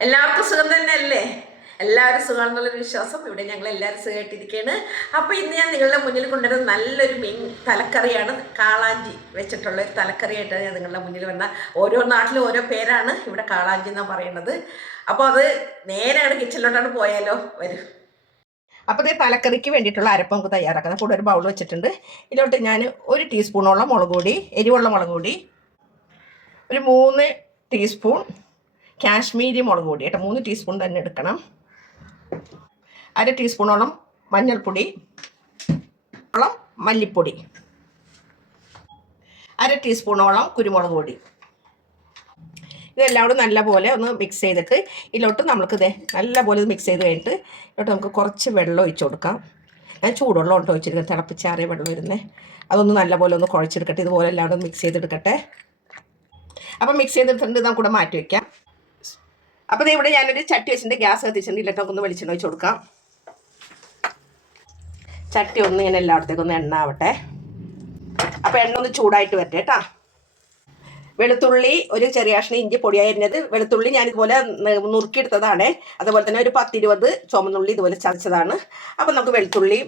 എല്ലാവർക്കും സുഖം തന്നെയല്ലേ? എല്ലാവരും സുഖമാണെന്നുള്ളൊരു വിശ്വാസം ഇവിടെ ഞങ്ങൾ എല്ലാവരും സുഖമായിട്ടിരിക്കുകയാണ് അപ്പോൾ ഇന്ന് ഞാൻ നിങ്ങളുടെ മുന്നിൽ കൊണ്ടുവരുന്ന നല്ലൊരു മീൻ തലക്കറിയാണ് കാളാഞ്ചി വെച്ചിട്ടുള്ള ഒരു തലക്കറിയായിട്ടാണ് ഞാൻ നിങ്ങളുടെ മുന്നിൽ വന്ന. ഓരോ നാട്ടിലും ഓരോ പേരാണ് ഇവിടെ കാളാഞ്ചി എന്നാണ് പറയുന്നത്. അപ്പോൾ അത് നേരെയാണ് കിച്ചണിലോട്ടാണ് പോയാലോ? വരും. അപ്പോൾ ഇത് തലക്കറിക്ക് വേണ്ടിയിട്ടുള്ള അരപ്പ് നമുക്ക് തയ്യാറാക്കുന്നത് കൂടെ ഒരു ബൗൾ വെച്ചിട്ടുണ്ട്. ഇതിലോട്ട് ഞാൻ ഒരു ടീസ്പൂണോളം മുളക് പൊടി എരിവുള്ള മുളക് പൊടി ഒരു മൂന്ന് ടീസ്പൂൺ കാശ്മീരി മുളക് പൊടി. കേട്ടോ മൂന്ന് ടീസ്പൂൺ തന്നെ എടുക്കണം. അര ടീസ്പൂണോളം മഞ്ഞൾപ്പൊടി ഓളം മല്ലിപ്പൊടി അര ടീസ്പൂണോളം കുരുമുളക് പൊടി. ഇതെല്ലാം കൂടെ നല്ലപോലെ ഒന്ന് മിക്സ് ചെയ്തിട്ട് ഇതിലോട്ട് നമുക്ക് ഇതേ നല്ലപോലെ മിക്സ് ചെയ്ത് കഴിഞ്ഞിട്ട് ഇതിലോട്ട് നമുക്ക് കുറച്ച് വെള്ളം ഒഴിച്ചു കൊടുക്കാം. ഞാൻ ചൂടുവെള്ളം കൊണ്ട് ഒഴിച്ചിരിക്കുന്നത് തിളപ്പിച്ചാറിയ വെള്ളം വരുന്നേ. അതൊന്ന് നല്ലപോലെ ഒന്ന് കുഴച്ചെടുക്കട്ടെ. ഇതുപോലെ എല്ലാം കൂടെ മിക്സ് ചെയ്തെടുക്കട്ടെ. അപ്പം മിക്സ് ചെയ്തെടുത്തിട്ട് നമുക്കിവിടെ മാറ്റി വയ്ക്കാം അപ്പോൾ ഇവിടെ ഞാനൊരു ചട്ടി വെച്ചിട്ടുണ്ട്. ഗ്യാസ് കത്തിച്ചിട്ടുണ്ട്. ഇതിലേക്ക് ഒന്ന് വെളിച്ചെണ്ണ ഒഴിച്ച് കൊടുക്കാം. ചട്ടി ഒന്ന് ഇങ്ങനെ എല്ലായിടത്തേക്കൊന്ന് എണ്ണ ആവട്ടെ. അപ്പോൾ എണ്ണ ഒന്ന് ചൂടായിട്ട് വരട്ടെ കേട്ടോ. വെളുത്തുള്ളി ഒരു ചെറിയ കഷ്ണം ഇഞ്ചി പൊടിയായിരുന്നത്. വെളുത്തുള്ളി ഞാൻ ഇതുപോലെ നുറുക്കിയെടുത്തതാണ്. അതുപോലെ തന്നെ ഒരു പത്തിരുപത് ചുമന്നുള്ളി ഇതുപോലെ ചതച്ചതാണ്. അപ്പം നമുക്ക് വെളുത്തുള്ളി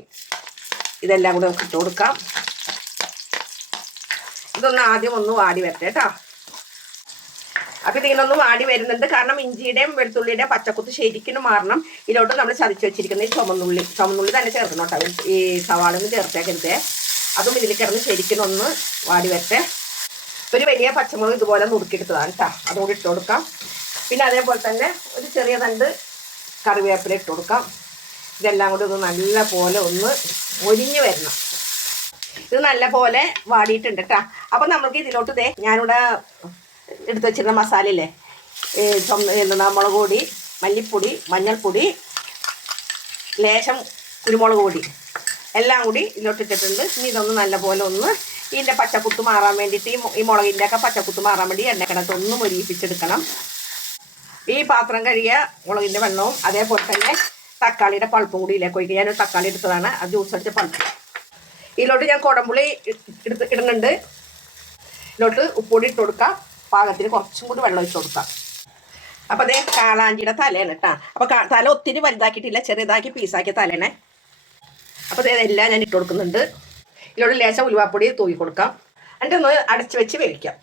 ഇതെല്ലാം കൂടെ നമുക്ക് ഇട്ട് കൊടുക്കാം. ഇതൊന്ന് ആദ്യം ഒന്ന് വാടി വരട്ടെ കേട്ടോ. അപ്പം ഇതിങ്ങനൊന്നും വാടി വരുന്നുണ്ട്. കാരണം ഇഞ്ചിയുടെയും വെളുത്തുള്ളിയുടെയും പച്ചക്കുത്ത് ശരിക്കും മാറണം. ഇതിലോട്ട് നമ്മൾ ചതച്ച് വെച്ചിരിക്കുന്ന ഈ ചുമന്നുള്ളി ചുമന്നുള്ളി തന്നെ ചേർക്കണം കേട്ടോ. ഈ സവാളൊന്നും ചേർത്തേക്കരുത്. അതും ഇതിൽ കിടന്ന് ശരിക്കും ഒന്ന് വാടി വരട്ടെ. ഒരു വലിയ പച്ചമുളക് ഇതുപോലെ നുറുക്കിയെടുത്തതാണ് കേട്ടോ. അതുകൂടി ഇട്ട് കൊടുക്കാം. പിന്നെ അതേപോലെ തന്നെ ഒരു ചെറിയ തണ്ട് കറിവേപ്പില ഇട്ട് കൊടുക്കാം. ഇതെല്ലാം കൂടി ഒന്ന് നല്ല പോലെ ഒന്ന് ഒരിഞ്ഞു വരണം. ഇത് നല്ല പോലെ വാടിയിട്ടുണ്ട് കേട്ടോ. അപ്പം നമുക്ക് ഇതിലോട്ട് ദേ ഞാനിവിടെ എടുത്ത് വെച്ചിരുന്ന മസാലയില്ലേ? ഇല്ലേ എന്താ മുളക് പൊടി മല്ലിപ്പൊടി മഞ്ഞൾപ്പൊടി ലേശം കുരുമുളക് പൊടി. എല്ലാം കൂടി ഇതിലോട്ടിട്ടിട്ടുണ്ട് ഇനി ഇതൊന്ന് നല്ലപോലെ ഒന്ന് ഇതിന്റെ പച്ചക്കുത്ത് മാറാൻ വേണ്ടിയിട്ട് ഈ മുളകിന്റെ ഒക്കെ പച്ചക്കുത്ത് മാറാൻ വേണ്ടി എണ്ണക്കിണത്ത് ഒന്ന് മുരിയിപ്പിച്ചെടുക്കണം. ഈ പാത്രം കഴുകിയ മുളകിന്റെ വെള്ളവും അതേപോലെ തന്നെ തക്കാളിയുടെ പൾപ്പും കൂടി ഇതിലേക്ക് ഒഴിക്കുക. ഞാനൊരു തക്കാളി എടുത്തതാണ്. അത് ജ്യൂസ് അടിച്ച പൾപ്പ്. ഇതിലോട്ട് ഞാൻ എടുത്ത് ഇടുന്നുണ്ട്. ഇതിലോട്ട് ഉപ്പൊടി ഇട്ട് കൊടുക്കാം. പാകത്തിന് കുറച്ചും കൂടി വെള്ളം ഒഴിച്ച് കൊടുക്കാം. അപ്പോൾ അതേ കാളാഞ്ചിയുടെ തലയാണ് കേട്ടോ അപ്പോൾ തല ഒത്തിരി വലുതാക്കിയിട്ടില്ല ചെറിയതാക്കി പീസാക്കിയ തലേനെ അപ്പോൾ ഇതെല്ലാം ഞാൻ ഇട്ട് കൊടുക്കുന്നുണ്ട്. ഇതിലൂടെ ലേശം ഉലുവാപ്പൊടി തൂക്കി കൊടുക്കാം. എന്നിട്ട് ഒന്ന് അടച്ച് വെച്ച് വേവിക്കാം.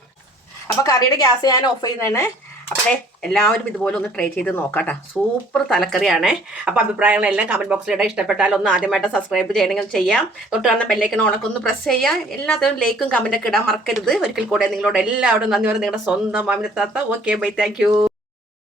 അപ്പോൾ കറിയുടെ ഗ്യാസ് ഞാൻ ഓഫ് ചെയ്യുന്നതാണ് അപ്പോൾ എല്ലാവരും ഇതുപോലെ ഒന്ന് ട്രൈ ചെയ്ത് നോക്കാട്ടോ. സൂപ്പർ തലക്കറിയാണ്. അപ്പോൾ അഭിപ്രായങ്ങളെല്ലാം കമന്റ് ബോക്സിലിടാൻ ഇഷ്ടപ്പെട്ടാൽ ഒന്ന് ആദ്യമായിട്ട് സബ്സ്ക്രൈബ് ചെയ്യണമെങ്കിൽ ചെയ്യാം. തൊട്ട് കാണുന്ന ബെല്ലേക്കിന് ഉണക്കൊന്ന് പ്രസ് ചെയ്യാം എല്ലാത്തിനും ലൈക്കും കമന്റൊക്കെ ഇടാൻ മറക്കരുത്. ഒരിക്കൽ കൂടെ നിങ്ങളോട് എല്ലാവരും നന്ദി പറഞ്ഞ് നിങ്ങളുടെ സ്വന്തം മാമിനെത്താത്ത ഓക്കെ ബൈ താങ്ക്